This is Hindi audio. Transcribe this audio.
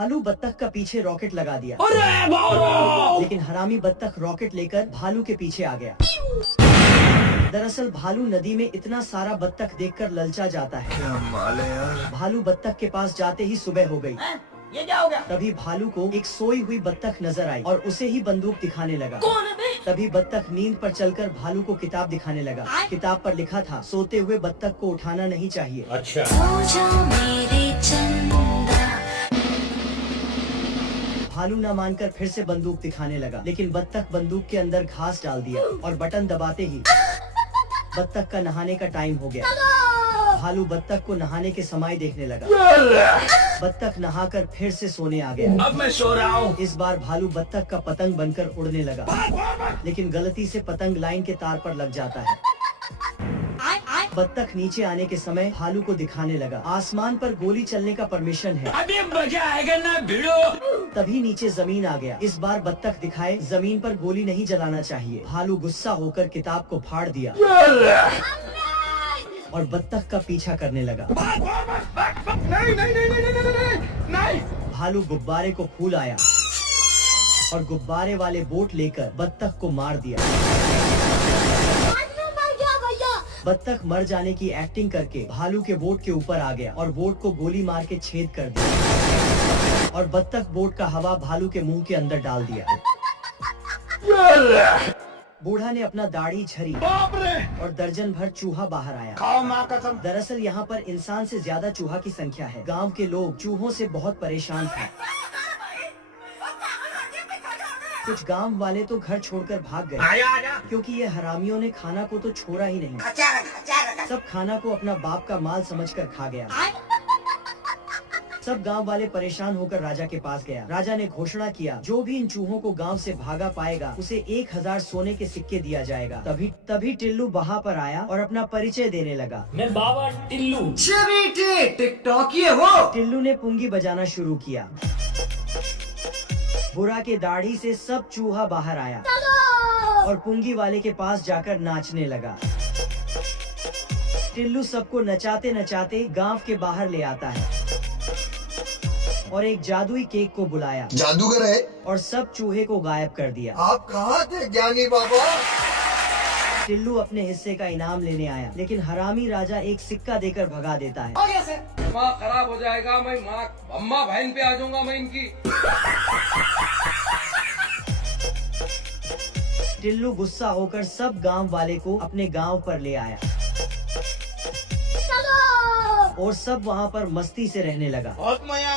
भालू बत्तख का पीछे रॉकेट लगा दिया। लेकिन हरामी बत्तख रॉकेट लेकर भालू के पीछे आ गया। दरअसल भालू नदी में इतना सारा बत्तख देखकर ललचा जाता है। क्या माल है यार। भालू बत्तख के पास जाते ही सुबह हो गई। ये क्या हो गया? तभी भालू को एक सोई हुई बत्तख नजर आई और उसे ही बंदूक दिखाने लगा। कौन है बे? तभी बत्तख नींद पर चलकर भालू को किताब दिखाने लगा। किताब पर लिखा था, सोते हुए बत्तख को उठाना नहीं चाहिए। अच्छा। भालू न मानकर फिर से बंदूक दिखाने लगा, लेकिन बत्तख बंदूक के अंदर घास डाल दिया और बटन दबाते ही बत्तख का नहाने का टाइम हो गया। भालू बत्तख को नहाने के समय देखने लगा। बत्तख नहाकर फिर से सोने आ गया। अब मैं सो रहा हूँ। इस बार भालू बत्तख का पतंग बनकर उड़ने लगा, लेकिन गलती से पतंग लाइन के तार पर लग जाता है। बत्तख नीचे आने के समय भालू को दिखाने लगा, आसमान पर गोली चलने का परमिशन है। अभी मजा आएगा ना भिड़ो। तभी नीचे जमीन आ गया। इस बार बत्तख दिखाए जमीन पर गोली नहीं जलाना चाहिए। भालू गुस्सा होकर किताब को फाड़ दिया और बत्तख का पीछा करने लगा। नहीं। भालू गुब्बारे को फूल आया और गुब्बारे वाले बोट लेकर बत्तख को मार दिया। बत्तख मर जाने की एक्टिंग करके भालू के बोट के ऊपर आ गया और बोट को गोली मार के छेद कर दिया और बत्तख बोट का हवा भालू के मुंह के अंदर डाल दिया। बूढ़ा ने अपना दाढ़ी झरी और दर्जन भर चूहा बाहर आया। खाओ माँ कसम। दरअसल यहाँ पर इंसान से ज्यादा चूहा की संख्या है। गांव के लोग चूहों से बहुत परेशान थे। कुछ गांव वाले तो घर छोड़कर भाग गए, आजा। क्योंकि ये हरामियों ने खाना को तो छोड़ा ही नहीं। सब खाना को अपना बाप का माल समझकर खा गया। सब गांव वाले परेशान होकर राजा के पास गया। राजा ने घोषणा किया, जो भी इन चूहों को गांव से भागा पाएगा उसे 1000 सोने के सिक्के दिया जाएगा। तभी टिल्लू वहाँ पर आया और अपना परिचय देने लगा। मैं बाबा टिल्लू। टिकटॉक ये हो। टिल्लू ने पुंगी बजाना शुरू किया। बुरा के दाढ़ी से सब चूहा बाहर आया और पुंगी वाले के पास जाकर नाचने लगा। टिल्लू सबको नचाते नचाते गांव के बाहर ले आता है और एक जादुई केक को बुलाया। जादूगर है। और सब चूहे को गायब कर दिया। आप कहाँ थे ज्ञानी बाबा। टिल्लू अपने हिस्से का इनाम लेने आया, लेकिन हरामी राजा एक सिक्का देकर भगा देता है। दिमाग खराब हो जाएगा। मैं माँ अम्मा बहन पे आ जाऊंगा मैं इनकी। टिल्लू गुस्सा होकर सब गांव वाले को अपने गांव पर ले आया और सब वहाँ पर मस्ती से रहने लगा। बहुत मजा